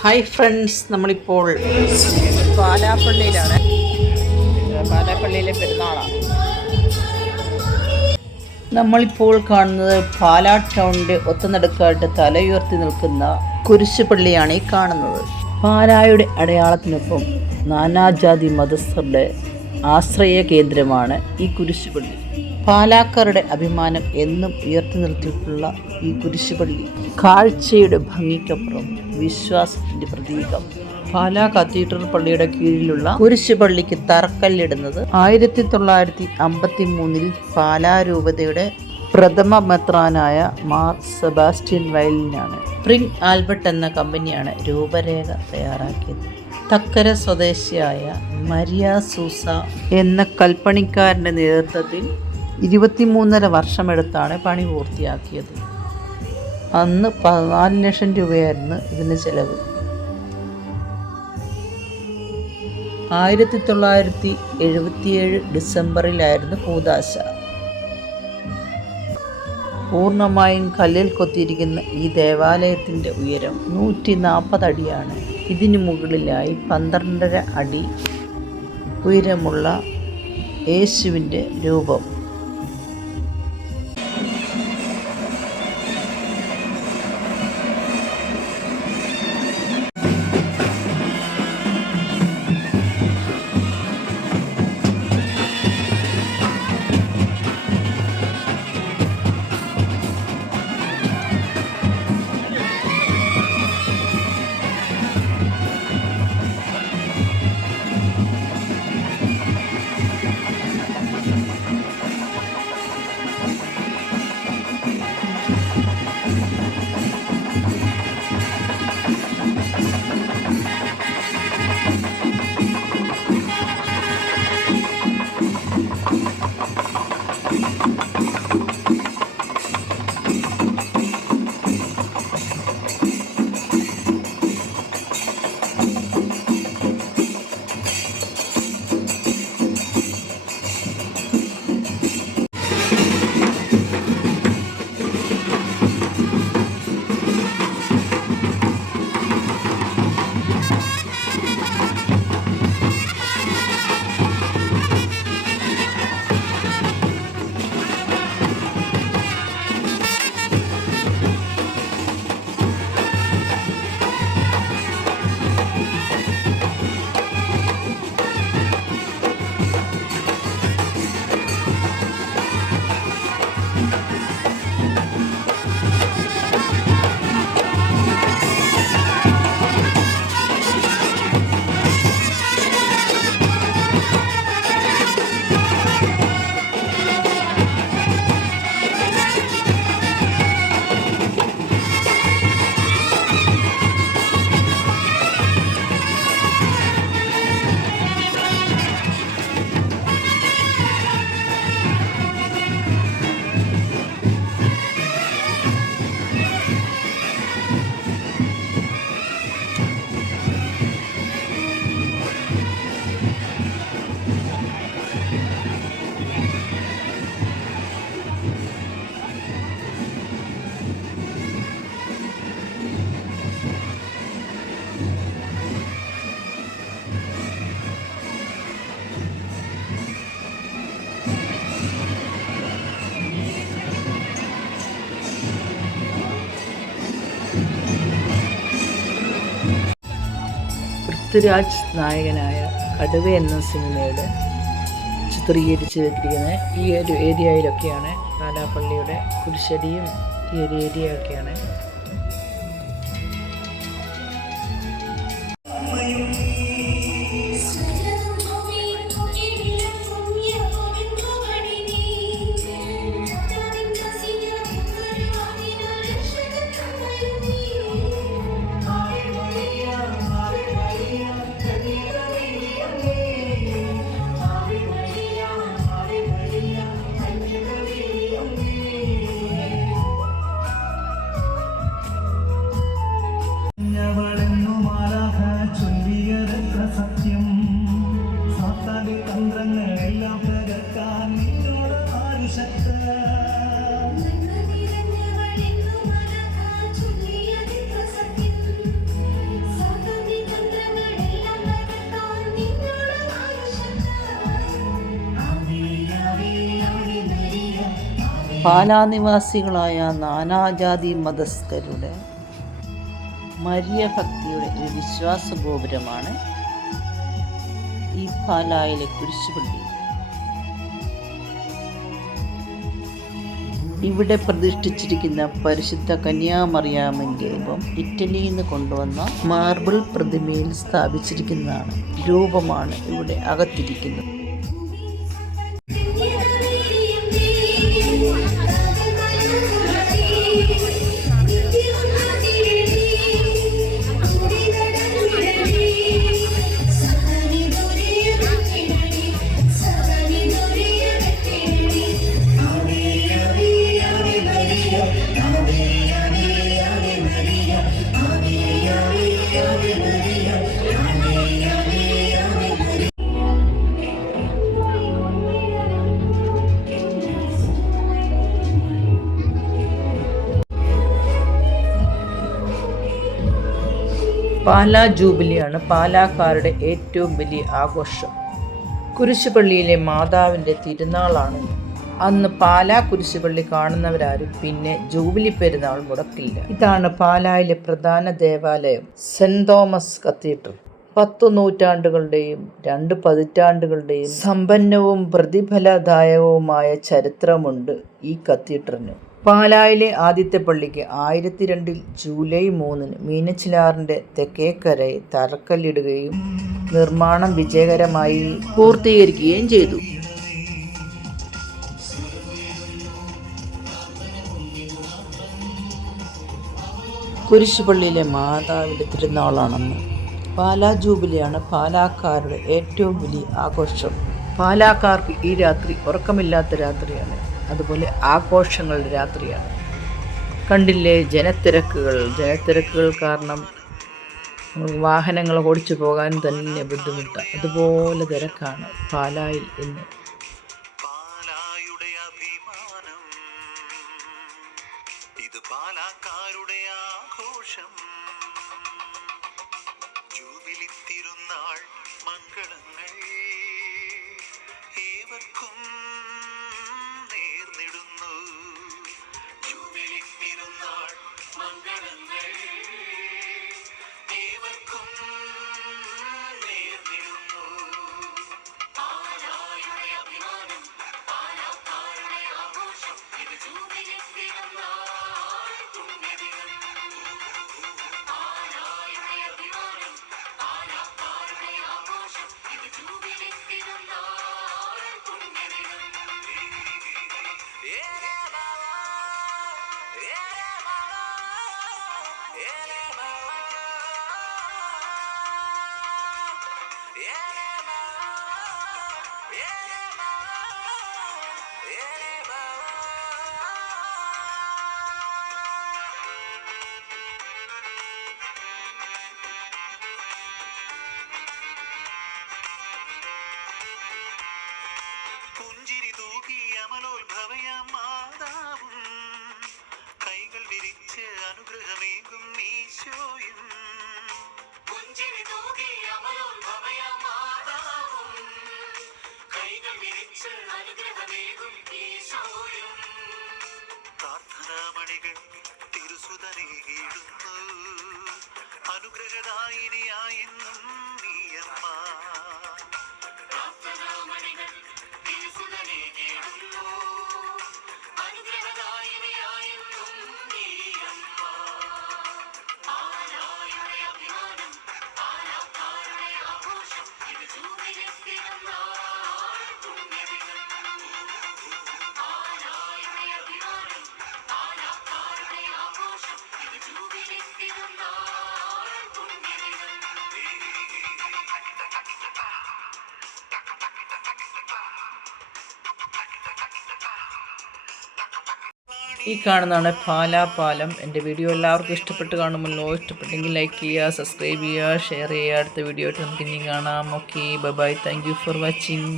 Hi friends നമ്മളിപ്പോൾ പാലാപ്പള്ളിയിലാണ് പാലാപ്പള്ളിയിലെ പെരുന്നാളാണ്. നമ്മളിപ്പോൾ കാണുന്നത് പാലാ ടൗണിന്റെ ഒത്തുനടുക്കായിട്ട് തലയുയർത്തി നിൽക്കുന്ന കുരിശുപള്ളിയാണ് ഈ കാണുന്നത്. പാലായുടെ അടയാളത്തിനൊപ്പം നാനാജാതി മതസ്ഥരുടെ ആശ്രയ കേന്ദ്രമാണ് ഈ കുരിശുപള്ളി. പാലാക്കാരുടെ അഭിമാനം എന്നും ഉയർത്തി നിർത്തിയിട്ടുള്ള ഈ കുരിശുപള്ളി. കാഴ്ചയുടെ ഭംഗിക്കപ്പുറം വിശ്വാസത്തിന്റെ പ്രതീകം. പാലാ കത്തീഡ്രൽ പള്ളിയുടെ കീഴിലുള്ള കുരിശുപള്ളിക്ക് തറക്കല്ലിടുന്നത് ആയിരത്തി തൊള്ളായിരത്തി അമ്പത്തി മൂന്നിൽ പാലാ രൂപതയുടെ പ്രഥമ മെത്രാനായ മാർ സെബാസ്റ്റ്യൻ വയലിനാണ്. പ്രിങ് ആൽബർട്ട് എന്ന കമ്പനിയാണ് രൂപരേഖ തയ്യാറാക്കിയത്. തക്കര സ്വദേശിയായ മരിയ സൂസ എന്ന കൽപ്പണിക്കാരന്റെ നേതൃത്വത്തിൽ ഇരുപത്തിമൂന്നര വർഷമെടുത്താണ് പണി പൂർത്തിയാക്കിയത്. അന്ന് പതിനാല് ലക്ഷം രൂപയായിരുന്നു ഇതിന് ചെലവ്. ആയിരത്തി തൊള്ളായിരത്തി എഴുപത്തിയേഴ് ഡിസംബറിലായിരുന്നു പൂതാശ. പൂർണമായും കല്ലിൽ കൊത്തിയിരിക്കുന്ന ഈ ദേവാലയത്തിന്റെ ഉയരം നൂറ്റി നാൽപ്പത് അടിയാണ് ഇതിനു മുകളിലായി പന്ത്രണ്ടര അടി ഉയരമുള്ള യേശുവിന്റെ രൂപം. പൃഥ്വിരാജ് നായകനായ കടുവ എന്ന സിനിമയുടെ ചിത്രീകരിച്ച് വെച്ചിരിക്കുന്ന ഈ ഒരു ഏരിയയിലൊക്കെയാണ് കാലാപ്പള്ളിയുടെ കുരിശടിയും ഈ ഒരു ഏരിയയൊക്കെയാണ് പാലാനിവാസികളായ നാനാജാതി മതസ്ഥരുടെ മരിയ ഭക്തിയുടെ ഒരു വിശ്വാസ ഗോപുരമാണ് ഈ പാലായിലെ കുരിശുപള്ളി. ഇവിടെ പ്രതിഷ്ഠിച്ചിരിക്കുന്ന പരിശുദ്ധ കന്യാമറിയാമൻ രൂപം ഇറ്റലിയിൽ നിന്ന് കൊണ്ടുവന്ന മാർബിൾ പ്രതിമയിൽ സ്ഥാപിച്ചിരിക്കുന്നതാണ് രൂപമാണ് ഇവിടെ അകത്തിരിക്കുന്നത്. പാലാ ജൂബിലിയാണ് പാലാക്കാരുടെ ഏറ്റവും വലിയ ആഘോഷം. കുരിശുപള്ളിയിലെ മാതാവിന്റെ തിരുനാളാണ്. അന്ന് പാലാ കുരിശുപള്ളി കാണുന്നവരാരും പിന്നെ ജൂബിലി പെരുന്നാൾ മുടക്കില്ല. ഇതാണ് പാലായിലെ പ്രധാന ദേവാലയം സെന്റ് തോമസ് കത്തീഡ്രൽ. പത്തു നൂറ്റാണ്ടുകളുടെയും രണ്ട് പതിറ്റാണ്ടുകളുടെയും സമ്പന്നവും പ്രതിഫലദായകവുമായ ചരിത്രമുണ്ട് ഈ കത്തീഡ്രലിന്. പാലായിലെ ആദ്യത്തെ പള്ളിക്ക് ആയിരത്തി രണ്ടിൽ ജൂലൈ മൂന്നിന് മീനച്ചിലാറിന്റെ തെക്കേക്കരയെ തറക്കല്ലിടുകയും നിർമ്മാണം വിജയകരമായി പൂർത്തീകരിക്കുകയും ചെയ്തു. കുരിശുപള്ളിയിലെ മാതാവിന്റെ തിരുനാളാണെന്ന് പാലാ ജൂബിലിയാണ് പാലാക്കാരുടെ ഏറ്റവും വലിയ ആഘോഷം. പാലാക്കാർക്ക് ഈ രാത്രി ഉറക്കമില്ലാത്ത രാത്രിയാണ്. അതുപോലെ ആഘോഷങ്ങളുടെ രാത്രിയാണ്. കണ്ടില്ലേ ജനത്തിരക്കുകൾ? ജനത്തിരക്കുകൾ കാരണം വാഹനങ്ങൾ ഓടിച്ചു പോകാൻ തന്നെ ബുദ്ധിമുട്ടാണ് അതുപോലെ തിരക്കാണ് പാലായിൽ ഇന്ന്. ഇത് ആഘോഷം. ജൂബിലി മംഗളങ്ങൾ. ഏവർക്കും തിരുനാൾ മംഗളങ്ങൾ തൂകി അമലോത്ഭവയ മാതാവും കൈകൾ വിരിച്ച് അനുഗ്രഹമേകും ഈശോയും പുഞ്ചിരി തൂകി അമലോത്ഭവയ മാതാവും കൈകൾ ഈശോയും അനുഗ്രഹദായിനിയായെന്നും നീയമ്മ ഈ കാണുന്നതാണ് പാലാ പാലം എന്റെ വീഡിയോ എല്ലാവർക്കും ഇഷ്ടപ്പെട്ട് കാണുമല്ലോ. ഇഷ്ടപ്പെട്ടെങ്കിൽ ലൈക്ക് ചെയ്യുക സബ്സ്ക്രൈബ് ചെയ്യുക ഷെയർ ചെയ്യുക. അടുത്ത വീഡിയോ ആയിട്ട് നമുക്ക് ഇനിയും കാണാം. Okay bye bye thank you for watching